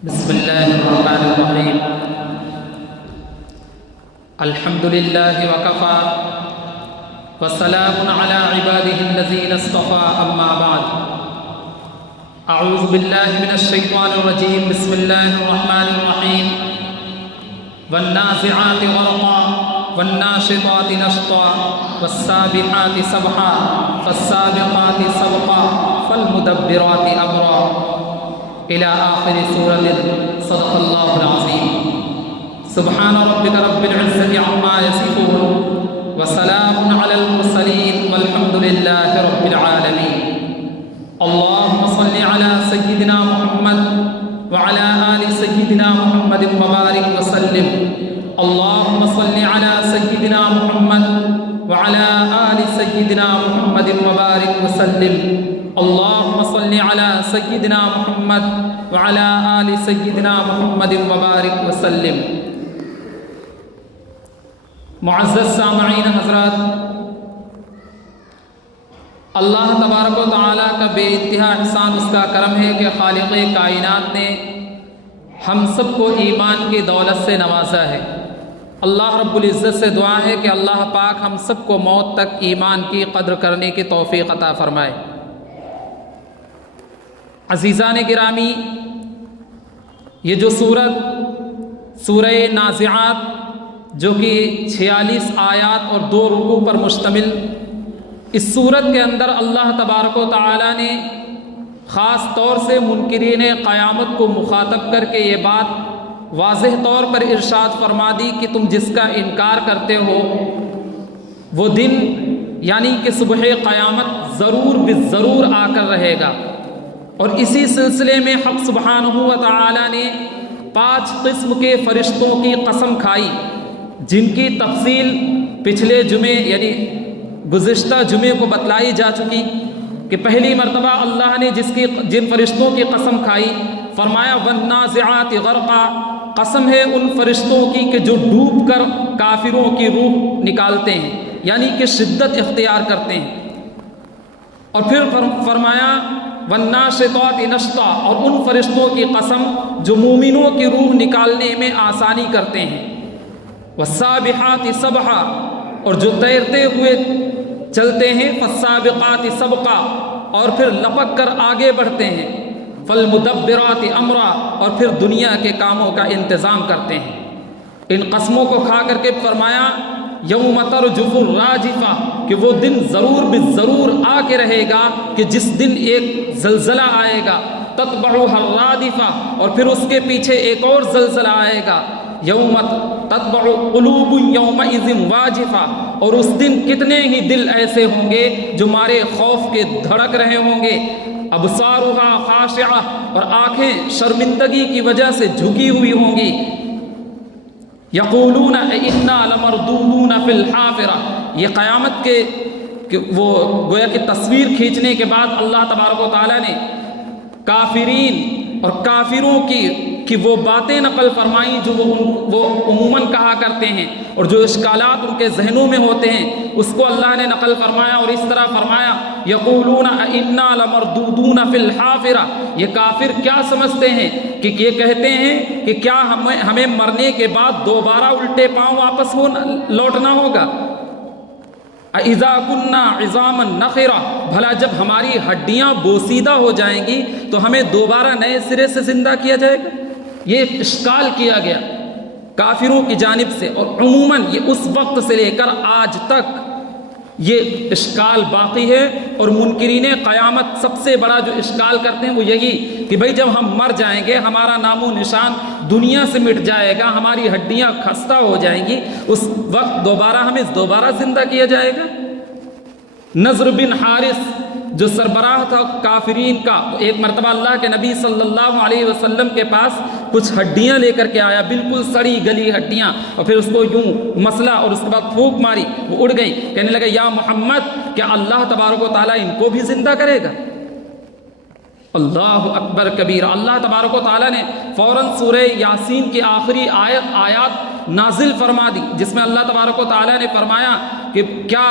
بسم الله الرحمن الرحيم. الحمد لله وكفى وسلام على عباده الذين اصطفى. أما بعد، أعوذ بالله من الشيطان الرجيم. بسم الله الرحمن الرحيم. والنازعات غرقا والناشطات نشطا والسابحات سبحا فالسابقات سبقا فالمدبرات أمرا إلى آخر سورة. صدق الله العظيم. سبحان ربك رب العزة عما يصفون وسلام على المرسلين والحمد لله رب العالمين. اللهم صل على سيدنا محمد وعلى آل سيدنا محمد وبارك وسلم. اللهم صل على سيدنا محمد وعلى آل سيدنا محمد وبارك وسلم. اللهم صل على سيدنا محمد وعلى آل سيدنا محمد وبارك وسلم. معزز سامعین حضرات، اللہ تبارک و تعالیٰ کا بے انتہا احسان، اس کا کرم ہے کہ خالق کائنات نے ہم سب کو ایمان کی دولت سے نوازا ہے. اللہ رب العزت سے دعا ہے کہ اللہ پاک ہم سب کو موت تک ایمان کی قدر کرنے کی توفیق عطا فرمائے. عزیزان گرامی، یہ جو سورہ نازعات جو کہ 46 آیات اور 2 رکوع پر مشتمل، اس سورت کے اندر اللہ تبارک و تعالی نے خاص طور سے منکرین قیامت کو مخاطب کر کے یہ بات واضح طور پر ارشاد فرما دی کہ تم جس کا انکار کرتے ہو وہ دن یعنی کہ صبح قیامت ضرور بالضرور آ کر رہے گا. اور اسی سلسلے میں حق سبحانہ و تعالی نے 5 قسم کے فرشتوں کی قسم کھائی، جن کی تفصیل پچھلے جمعے یعنی گزشتہ جمعے کو بتلائی جا چکی کہ پہلی مرتبہ اللہ نے جن فرشتوں کی قسم کھائی، فرمایا والنازعات غرقا، قسم ہے ان فرشتوں کی کہ جو ڈوب کر کافروں کی روح نکالتے ہیں، یعنی کہ شدت اختیار کرتے ہیں. اور پھر فرمایا والناشطات نشطا، اور ان فرشتوں کی قسم جو مومنوں کی روح نکالنے میں آسانی کرتے ہیں. والسابحات سبحا، اور جو تیرتے ہوئے چلتے ہیں. فالسابقات سبقا، اور پھر لپک کر آگے بڑھتے ہیں. فالمدبرات امرا، اور پھر دنیا کے کاموں کا انتظام کرتے ہیں. ان قسموں کو کھا کر کے فرمایا یوم ترجف الراجفہ، کہ وہ دن ضرور بالضرور آ کے رہے گا کہ جس دن ایک زلزلہ آئے گا. تتبعها الرادفہ، اور پھر اس کے پیچھے ایک اور زلزلہ آئے گا. یوم تتبع قلوب یومئذ واجفہ، اور اس دن کتنے ہی دل ایسے ہوں گے جو مارے خوف کے دھڑک رہے ہوں گے. ابصارها خاشعہ، اور آنکھیں شرمندگی کی وجہ سے جھکی ہوئی ہوں گی. یقولون انا لمردودون فی الحافرہ، یہ قیامت کے وہ گویا کہ تصویر کھینچنے کے بعد اللہ تبارک و تعالیٰ نے کافرین اور کافروں کی وہ باتیں نقل فرمائیں جو وہ عموماً کہا کرتے ہیں، اور جو اشکالات ان کے ذہنوں میں ہوتے ہیں اس کو اللہ نے نقل فرمایا. اور اس طرح فرمایا یقولون انا لمردودون فی الحافرہ، یہ کافر کیا سمجھتے ہیں کہ یہ کہتے ہیں کہ کیا ہمیں مرنے کے بعد دوبارہ الٹے پاؤں واپس لوٹنا ہوگا. اذا کنا عظاما نخرہ، بھلا جب ہماری ہڈیاں بوسیدہ ہو جائیں گی تو ہمیں دوبارہ نئے سرے سے زندہ کیا جائے گا. یہ اشکال کیا گیا کافروں کی جانب سے، اور عموماً یہ اس وقت سے لے کر آج تک یہ اشکال باقی ہے. اور منکرین قیامت سب سے بڑا جو اشکال کرتے ہیں وہ یہی کہ بھئی جب ہم مر جائیں گے، ہمارا نام و نشان دنیا سے مٹ جائے گا، ہماری ہڈیاں خستہ ہو جائیں گی، اس وقت ہمیں دوبارہ زندہ کیا جائے گا. نضر بن حارث جو سربراہ تھا کافرین کا، ایک مرتبہ اللہ کے نبی صلی اللہ علیہ وسلم کے پاس کچھ ہڈیاں لے کر کے آیا، بالکل سڑی گلی ہڈیاں، اور پھر اس کو یوں مسلا اور اس کے بعد پھونک ماری، وہ اڑ گئی. کہنے لگا یا محمد، کیا اللہ تبارک و تعالیٰ ان کو بھی زندہ کرے گا؟ اللہ اکبر کبیر. اللہ تبارک و تعالیٰ نے فوراً سورہ یاسین کی آخری آیات نازل فرما دی، جس میں اللہ تبارک و تعالیٰ نے فرمایا کہ کیا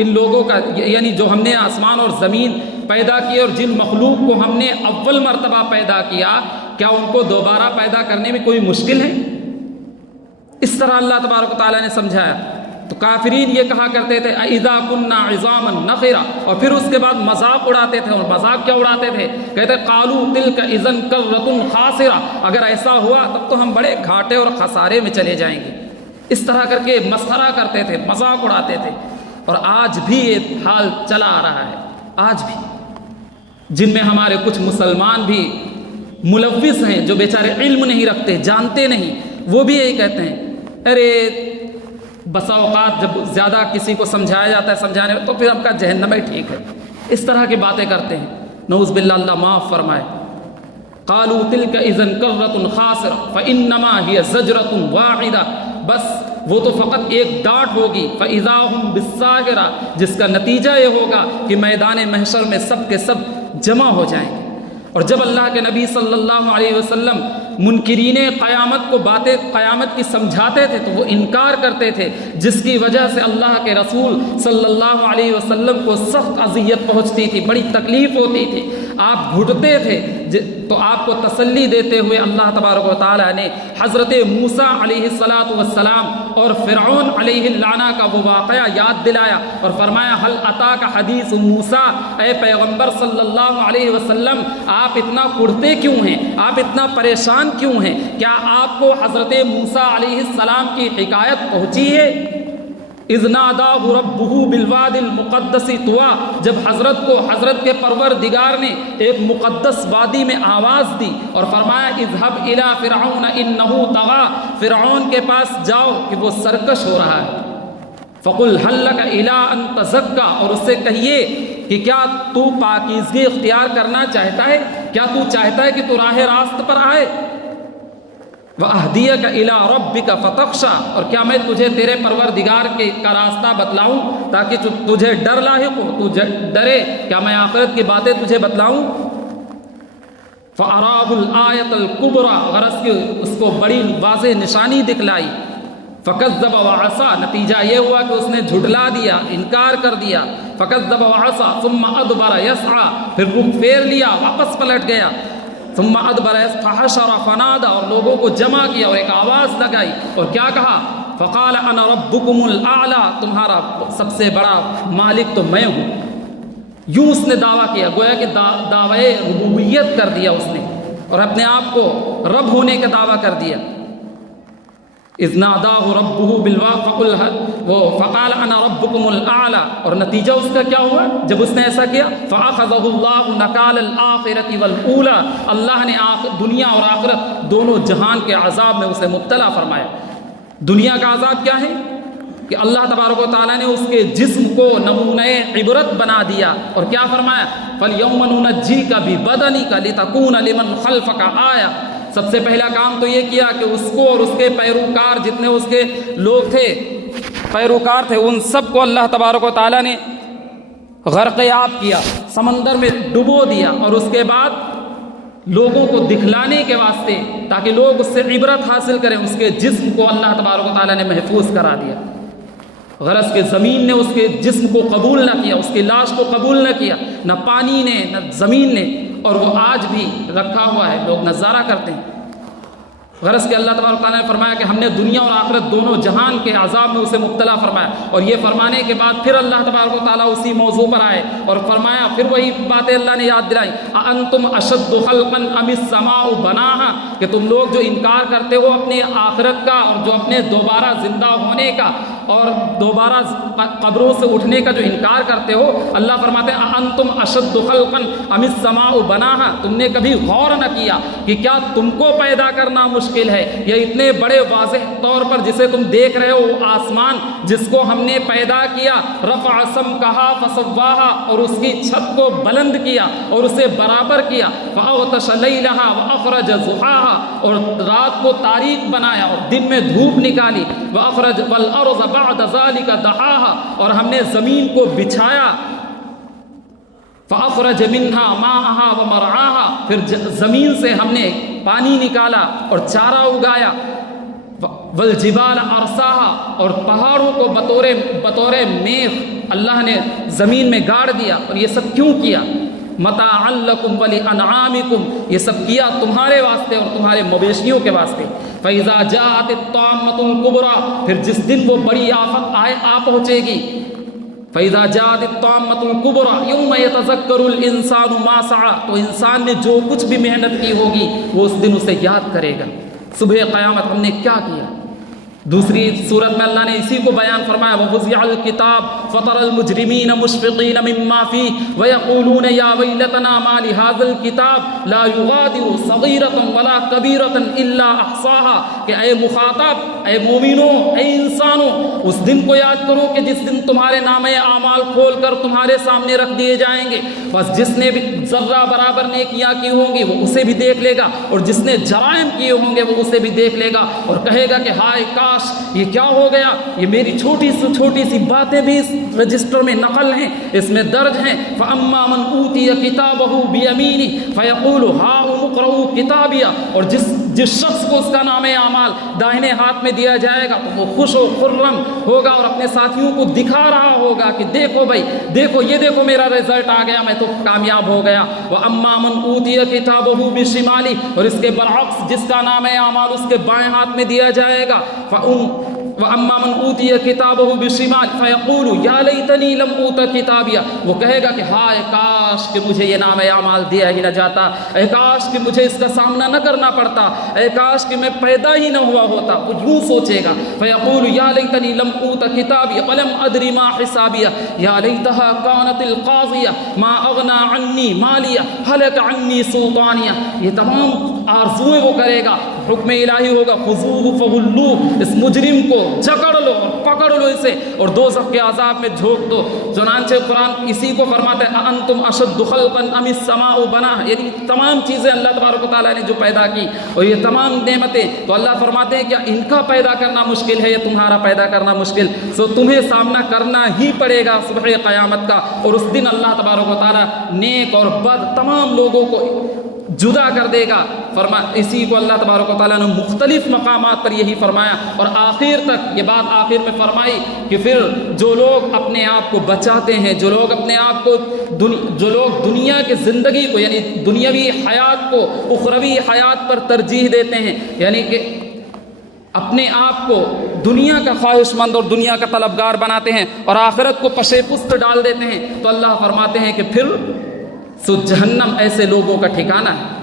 ان لوگوں کا یعنی جو ہم نے آسمان اور زمین پیدا کیے اور جن مخلوق کو ہم نے اول مرتبہ پیدا کیا، کیا ان کو دوبارہ پیدا کرنے میں کوئی مشکل ہے؟ اس طرح اللہ تبارک و تعالیٰ نے سمجھایا۔ تو کافرین یہ کہا کرتے تھے اَإِذَا كُنَّا عِظَامًا نَخِرَةً، اور پھر اس کے بعد مذاق اڑاتے تھے، اور مذاق کیا اڑاتے تھے؟ کہتے قَالُوا تِلْكَ إِذًا كَرَّةٌ خَاسِرَةٌ، اگر ایسا ہوا تب تو ہم بڑے گھاٹے اور خسارے میں چلے جائیں گے۔ اس طرح کر کے مسخرہ کرتے تھے، مذاق اڑاتے تھے۔ اور آج بھی یہ حال چلا آ رہا ہے، آج بھی جن میں ہمارے کچھ مسلمان بھی ملوث ہیں، جو بیچارے علم نہیں رکھتے، جانتے نہیں، وہ بھی یہی کہتے ہیں ارے بسا اوقات جب زیادہ کسی کو سمجھایا جاتا ہے سمجھانے تو پھر ہم کا جہنم ہی ٹھیک ہے، اس طرح کی باتیں کرتے ہیں، نعوذ باللہ، اللہ معاف فرمائے۔ قالوا تلك اذن كرة خاسرة فانما هي زجرة واحدة، بس وہ تو فقط ایک ڈانٹ ہوگی، فاذا هم بالساهرة، جس کا نتیجہ یہ ہوگا کہ میدان محشر میں سب کے سب جمع ہو جائیں گے۔ اور جب اللہ کے نبی صلی اللہ علیہ وسلم منکرین قیامت کو باتیں قیامت کی سمجھاتے تھے تو وہ انکار کرتے تھے، جس کی وجہ سے اللہ کے رسول صلی اللہ علیہ وسلم کو سخت اذیت پہنچتی تھی، بڑی تکلیف ہوتی تھی، آپ گھٹتے تھے۔ تو آپ کو تسلی دیتے ہوئے اللہ تبارک و تعالیٰ نے حضرت موسیٰ علیہ السلام اور فرعون علیہ اللعنہ کا وہ واقعہ یاد دلایا اور فرمایا هل اتاک حدیث موسیٰ، اے پیغمبر صلی اللہ علیہ وسلم آپ اتنا کڑتے کیوں ہیں، آپ اتنا پریشان کیوں ہیں؟ کیا آپ کو حضرت موسیٰ علیہ السلام کی حکایت پہنچی ہے؟ اذ ناداہ ربہ بالواد المقدس طویٰ، جب حضرت کو حضرت کے پروردگار نے ایک مقدس وادی میں آواز دی اور فرمایا اذهب الی فرعون انہ طغیٰ، فرعون کے پاس جاؤ کہ وہ سرکش ہو رہا ہے۔ فقل هل لک الی ان تزکی، اور اس سے کہیے کہ کیا تو پاکیزگی اختیار کرنا چاہتا ہے، کیا تو چاہتا ہے کہ تو راہ راست پر آئے؟ وَأَهْدِيَكَ إِلَىٰ رَبِّكَ فَتَخْشَىٰ، اور کیا میں تجھے تیرے پروردگار کا راستہ بتلاؤں تاکہ تجھے ڈر لاحق ہو، تو ڈرے، کیا میں آخرت کی باتیں تجھے بتلاؤں؟ فَأَرَاهُ الْآيَةَ الْكُبْرَىٰ، غرض کی اس کو بڑی واضح نشانی دکھلائی۔ فَكَذَّبَ وَعَصَىٰ، نتیجہ یہ ہوا کہ اس نے جھٹلا دیا، انکار کر دیا۔ فَكَذَّبَ وَعَصَىٰ ثُمَّ أَدْبَرَ يَسْعَىٰ، پھر رخ پھیر لیا، واپس پلٹ گیا۔ ثم ادبر فحشر فنادى، اور لوگوں کو جمع کیا اور ایک آواز لگائی اور کیا کہا؟ فقال انا ربكم الاعلى، تمہارا سب سے بڑا مالک تو میں ہوں۔ یوں اس نے دعویٰ کیا، گویا کہ دعوی ربوبیت کر دیا اس نے اور اپنے آپ کو رب ہونے کا دعویٰ کر دیا۔ اذ ناداہ ربہ بالواد فقال انا ربکم الاعلی، اور نتیجہ اس کا کیا ہوا جب اس نے ایسا کیا؟ فاخذہ اللہ نکال الآخرۃ والاولی، اللہ نے دنیا اور آخرت دونوں جہان کے عذاب میں اسے مبتلا فرمایا۔ دنیا کا عذاب کیا ہے کہ اللہ تبارک و تعالیٰ نے اس کے جسم کو نمونہ عبرت بنا دیا اور کیا فرمایا؟ فَالْيَوْمَ نُنَجِّيكَ بِبَدَنِكَ لِتَكُونَ لِمَنْ خَلْفَكَ آیَةً، سب سے پہلا کام تو یہ کیا کہ اس کو اور اس کے پیروکار جتنے اس کے لوگ تھے، پیروکار تھے، ان سب کو اللہ تبارک و تعالیٰ نے غرقیاب کیا، سمندر میں ڈبو دیا، اور اس کے بعد لوگوں کو دکھلانے کے واسطے تاکہ لوگ اس سے عبرت حاصل کریں، اس کے جسم کو اللہ تبارک و تعالیٰ نے محفوظ کرا دیا۔ غرض کہ زمین نے اس کے جسم کو قبول نہ کیا، اس کی لاش کو قبول نہ کیا، نہ پانی نے نہ زمین نے، اور وہ آج بھی رکھا ہوا ہے، لوگ نظارہ کرتے ہیں۔ غرض کہ اللہ تبارک و تعالیٰ نے فرمایا کہ ہم نے دنیا اور آخرت دونوں جہان کے عذاب میں اسے مبتلا فرمایا، اور یہ فرمانے کے بعد پھر اللہ تبارک و تعالیٰ اسی موضوع پر آئے اور فرمایا، پھر وہی باتیں اللہ نے یاد دلائی، اَأَنْتُمْ أَشَدُّ خَلْقًا أَمِ السَّمَاءُ بَنَاهَا، کہ تم لوگ جو انکار کرتے ہو اپنے آخرت کا اور جو اپنے دوبارہ زندہ ہونے کا اور دوبارہ قبروں سے اٹھنے کا جو انکار کرتے ہو، اللہ فرماتے ہیں اَأَنْتُمْ أَشَدُّ خَلْقًا أَمِ السَّمَاءُ بَنَاهَا، تم نے کبھی غور نہ کیا کہ کیا تم کو پیدا کرنا مشکل ہے، یا اتنے بڑے واضح طور پر جسے تم دیکھ رہے ہو وہ آسمان جس کو ہم نے پیدا کیا، رفع سمکہا فسواہا، اور اس کی چھت کو بلند کیا اور اسے برابر کیا، فاغطش لیلہا واخرج ضحاہا، اور رات کو تاریک بنایا اور دن میں دھوپ نکالی، واخرج والارض بعد ذلك دحاہا، اور ہم نے زمین کو بچھایا، فاخرج منہا ماءہا ومرعاہا، پھر زمین سے ہم نے پانی نکالا اور چارہ اگایا، والجبال ارساہا، اور پہاڑوں کو بطور میخ اللہ نے زمین میں گاڑ دیا، اور یہ سب کیوں کیا؟ متاعً لکم ولانعامکم، یہ سب کیا تمہارے واسطے اور تمہارے مویشیوں کے واسطے۔ فَإِذَا جَاءَتِ الطَّامَّةُ الْكُبْرىٰ، پھر جس دن وہ بڑی آفت آ پہنچے گی، فَإِذَا جَاءَتِ الطَّامَّةُ الْكُبْرىٰ يَوْمَ يَتَذَكَّرُ الْإِنسَانُ مَا سَعَىٰ، تو انسان نے جو کچھ بھی محنت کی ہوگی وہ اس دن اسے یاد کرے گا، صبح قیامت ہم نے کیا کیا۔ دوسری صورت میں اللہ نے اسی کو بیان فرمایا، وَوُضِعَ الْكِتَابُ فَتَرَى الْمُجْرِمِينَ مُشْفِقِينَ مِمَّا فِيهِ وَيَقُولُونَ يَا وَيْلَتَنَا مَا لِهَٰذَا الْكِتَابِ لَا يُغَادِرُ صَغِيرَةً وَلَا كَبِيرَةً إِلَّا أَحْصَاهَا، کہ اے مخاطب، اے مومنوں، اے انسانوں، اس دن کو یاد کرو کہ جس دن تمہارے نامے اعمال کھول کر تمہارے سامنے رکھ دیے جائیں گے، بس جس نے بھی ذرہ برابر نیکیاں کی ہوں گی وہ اسے بھی دیکھ لے گا، اور جس نے جرائم کیے ہوں گے وہ اسے بھی دیکھ لے گا، اور کہے گا کہ ہائے کاش یہ کیا ہو گیا، یہ میری چھوٹی سی باتیں بھی اس رجسٹر میں نقل ہیں، اس میں درج ہیں۔ فَأَمَّا مَنْ أُوتِيَ كِتَابَهُ بِيَمِينِهِ فَيَقُولُ هَاؤُمُ اقْرَءُوا كِتَابِيَهْ، اور جس شخص کو اس کا نام اعمال دائیں ہاتھ میں دیا جائے گا تو وہ خوش و خرم ہوگا اور اپنے ساتھیوں کو دکھا رہا ہوگا کہ دیکھو بھائی، دیکھو یہ دیکھو میرا رزلٹ آ گیا، میں تو کامیاب ہو گیا۔ وَأَمَّا مَنْ أُوتِيَ كِتَابَهُ بِشِمَالِهِ، اور اس کے برعکس جس کا نام اعمال اس کے بائیں ہاتھ میں دیا جائے گا، وَأَمَّا مَنْ أُوتِيَ كِتَابَهُ بِالشِّمَالِ فَيَقُولُ يَا لَيْتَنِي لَمْ أُوتَ كِتَابِيَهْ، وہ کہے گا کہ ہائے کاش کہ مجھے یہ نام اعمال دیا ہی نہ جاتا، اے کاش کہ مجھے اس کا سامنا نہ کرنا پڑتا، اے کاش کہ میں پیدا ہی نہ ہوا ہوتا، وہ یوں سوچے گا۔ فَيَقُولُ يَا لَيْتَنِي لَمْ أُوتَ كِتَابِيَهْ وَلَمْ أَدْرِ مَا حِسَابِيَهْ يَا لَيْتَهَا كَانَتِ الْقَاضِيَةَ مَا أَغْنَىٰ عَنِّي مَالِيَهْ هَلَكَ عَنِّي سُلْطَانِيَهْ، یہ تمام آرزوئیں وہ کرے گا، حکم الہی ہوگا خذوہ فغلوہ، اس مجرم کو جکڑ لو اور پکڑ لو اسے اور دوزخ کے عذاب میں جھونک دو۔ چنانچہ قرآن اسی کو فرماتا ہے اَأَنتُمْ أَشَدُّ خَلْقًا أَمِ السَّمَاءُ بَنَاهَا، یعنی تمام چیزیں اللہ تبارک و تعالیٰ نے جو پیدا کی اور یہ تمام نعمتیں، تو اللہ فرماتے ہیں کیا ان کا پیدا کرنا مشکل ہے یا تمہارا پیدا کرنا مشکل؟ سو تمہیں سامنا کرنا ہی پڑے گا صبح قیامت کا، اور اس دن اللہ تبارک و تعالیٰ نیک اور بد تمام لوگوں کو جدا کر دے گا۔ اسی کو اللہ تبارک و تعالیٰ نے مختلف مقامات پر یہی فرمایا، اور آخر تک یہ بات آخر میں فرمائی کہ پھر جو لوگ اپنے آپ کو بچاتے ہیں، جو لوگ اپنے آپ کو جو لوگ دنیا کی زندگی کو یعنی دنیاوی حیات کو اخروی حیات پر ترجیح دیتے ہیں، یعنی کہ اپنے آپ کو دنیا کا خواہش مند اور دنیا کا طلبگار بناتے ہیں اور آخرت کو پشے پست ڈال دیتے ہیں، تو اللہ فرماتے ہیں کہ پھر سو جہنم ایسے لوگوں کا ٹھکانہ ہے۔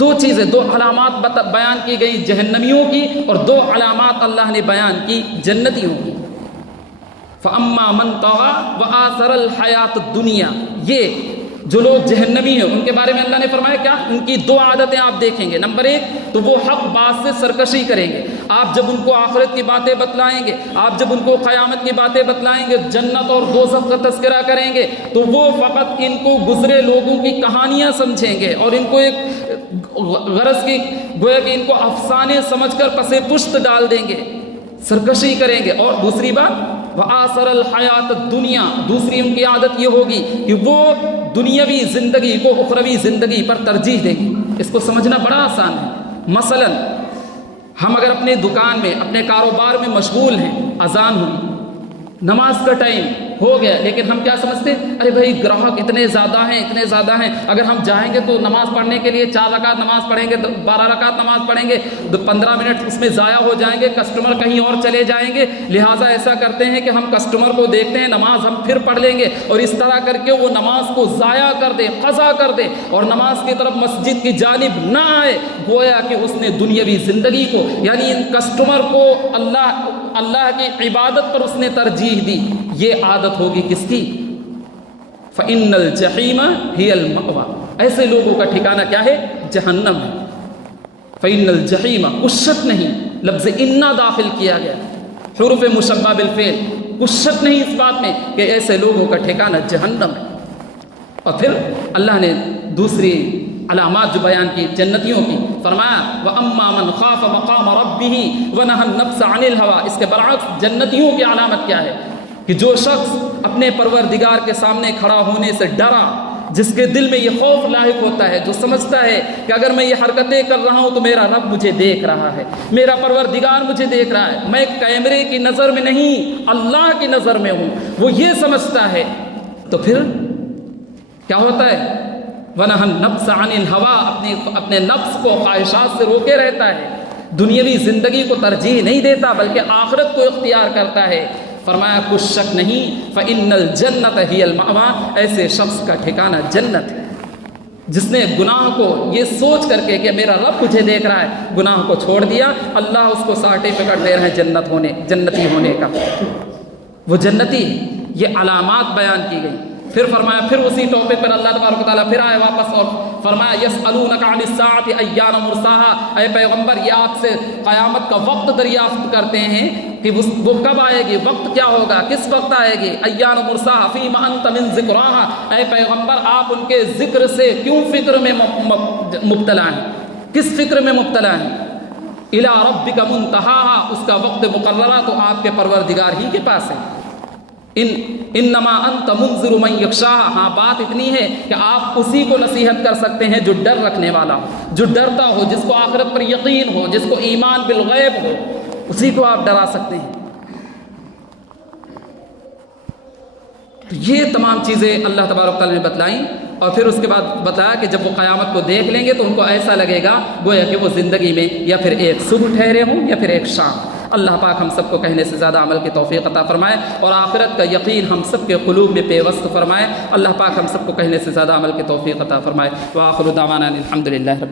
دو چیزیں، دو علامات بیان کی گئی جہنمیوں کی، اور دو علامات اللہ نے بیان کی جنتیوں کی۔ فَأَمَّا مَنْ طَغَىٰ وَآثَرَ الْحَيَاةَ الدُّنْيَا، یہ جو لوگ جہنمی ہیں ان کے بارے میں اللہ نے فرمایا کیا، ان کی دو عادتیں آپ دیکھیں گے۔ نمبر ایک تو وہ حق بات سے سرکشی کریں گے، آپ جب ان کو آخرت کی باتیں بتلائیں گے، آپ جب ان کو قیامت کی باتیں بتلائیں گے، جنت اور دوزخ کا تذکرہ کریں گے، تو وہ فقط ان کو گزرے لوگوں کی کہانیاں سمجھیں گے اور ان کو ایک غرض کی گویا کہ ان کو افسانے سمجھ کر پسے پشت ڈال دیں گے، سرکشی کریں گے۔ اور دوسری بات وَآثَرَ الْحَيَاةَ الدُّنْيَا، دوسری ان کی عادت یہ ہوگی کہ وہ دنیاوی زندگی کو اخروی زندگی پر ترجیح دیں گی۔ اس کو سمجھنا بڑا آسان ہے۔ مثلا ہم اگر اپنے دکان میں اپنے کاروبار میں مشغول ہیں، اذان ہوئی، نماز کا ٹائم ہو گیا، لیکن ہم کیا سمجھتے ہیں، ارے بھائی گراہک اتنے زیادہ ہیں، اگر ہم جائیں گے تو نماز پڑھنے کے لیے 4 رکعت نماز پڑھیں گے، 12 رکعت نماز پڑھیں گے، 15 منٹ اس میں ضائع ہو جائیں گے، کسٹمر کہیں اور چلے جائیں گے، لہٰذا ایسا کرتے ہیں کہ ہم کسٹمر کو دیکھتے ہیں، نماز ہم پھر پڑھ لیں گے، اور اس طرح کر کے وہ نماز کو ضائع کر دے، قضا کر دے اور نماز کی طرف مسجد کی جانب نہ آئے، گویا کہ اس نے دنیاوی زندگی کو یعنی ان کسٹمر کو اللہ کی عبادت پر اس نے ترجیح دی۔ یہ عادت ہوگی کس کی؟ فَإِنَّ الْجَحِيمَ هِيَ الْمَأْوَىٰ، ایسے لوگوں کا ٹھکانہ کیا ہے؟ جہنم ہے۔ فَإِنَّ الْجَحِيمَ، کچھ شک نہیں، لفظ اِنَّا داخل کیا گیا، حروف مشبہ بالفعل، کچھ شک نہیں اس بات میں کہ ایسے لوگوں کا ٹھکانہ جہنم ہے۔ اور پھر اللہ نے دوسری علامات جو بیان کی جنتیوں کی، فرمایا وَأَمَّا مَنْ خَافَ مَقَامَ رَبِّهِ وَنَهَى النَّفْسَ عَنِ الْهَوَىٰ، اس کے برعکس جنتیوں کی علامت کیا ہے کہ جو شخص اپنے پروردگار کے سامنے کھڑا ہونے سے ڈرا، جس کے دل میں یہ خوف لاحق ہوتا ہے، جو سمجھتا ہے کہ اگر میں یہ حرکتیں کر رہا ہوں تو میرا رب مجھے دیکھ رہا ہے، میرا پروردگار مجھے دیکھ رہا ہے، میں کیمرے کی نظر میں نہیں اللہ کی نظر میں ہوں، وہ یہ سمجھتا ہے، تو پھر کیا ہوتا ہے؟ وَنَهَى النَّفْسَ عَنِ الْهَوَىٰ، اپنے نفس کو خواہشات سے روکے رہتا ہے، دنیاوی زندگی کو ترجیح نہیں دیتا بلکہ آخرت کو اختیار کرتا ہے۔ فرمایا کچھ شک نہیں، فَإِنَّ الْجَنَّةَ هِيَ الْمَأْوَىٰ، ایسے شخص کا ٹھکانہ جنت ہے جس نے گناہ کو یہ سوچ کر کے کہ میرا رب مجھے دیکھ رہا ہے، گناہ کو چھوڑ دیا، اللہ اس کو سرٹیفکیٹ دے رہے ہیں جنتی ہونے کا، وہ جنتی۔ یہ علامات بیان کی گئی۔ پھر فرمایا، پھر اسی ٹاپک پر اللہ تبارک و تعالیٰ پھر آئے واپس اور فرمایا یسألونک عن الساعة ایان مرساہا، اے پیغمبر یہ آپ سے قیامت کا وقت دریافت کرتے ہیں کہ وہ کب آئے گی، وقت کیا ہوگا، کس وقت آئے گی۔ ایان مرساہا فیما انت من ذکراہا، اے پیغمبر آپ ان کے ذکر سے کیوں فکر میں مبتلا ہیں، کس فکر میں مبتلا ہیں۔ الی ربک منتہاہا، اس کا وقت مقررہ تو آپ کے پروردگار ہی کے پاس ہے۔ انما انت منذر من یخشاہا، ہاں بات اتنی ہے کہ آپ اسی کو نصیحت کر سکتے ہیں جو ڈر رکھنے والا ہو، جو ڈرتا ہو، جس کو آخرت پر یقین ہو، جس کو ایمان بالغیب ہو، اسی کو آپ ڈرا سکتے ہیں۔ تو یہ تمام چیزیں اللہ تبارک تعالیٰ نے بتلائیں، اور پھر اس کے بعد بتایا کہ جب وہ قیامت کو دیکھ لیں گے تو ان کو ایسا لگے گا گویا کہ وہ زندگی میں یا پھر ایک صبح ٹھہرے ہوں یا پھر ایک شام۔ اللہ پاک ہم سب کو کہنے سے زیادہ عمل کی توفیق عطا فرمائے اور آخرت کا یقین ہم سب کے قلوب میں پیوست فرمائے۔ اللہ پاک ہم سب کو کہنے سے زیادہ عمل کی توفیق عطا فرمائے۔ وآخر دعوانا الحمدللہ رب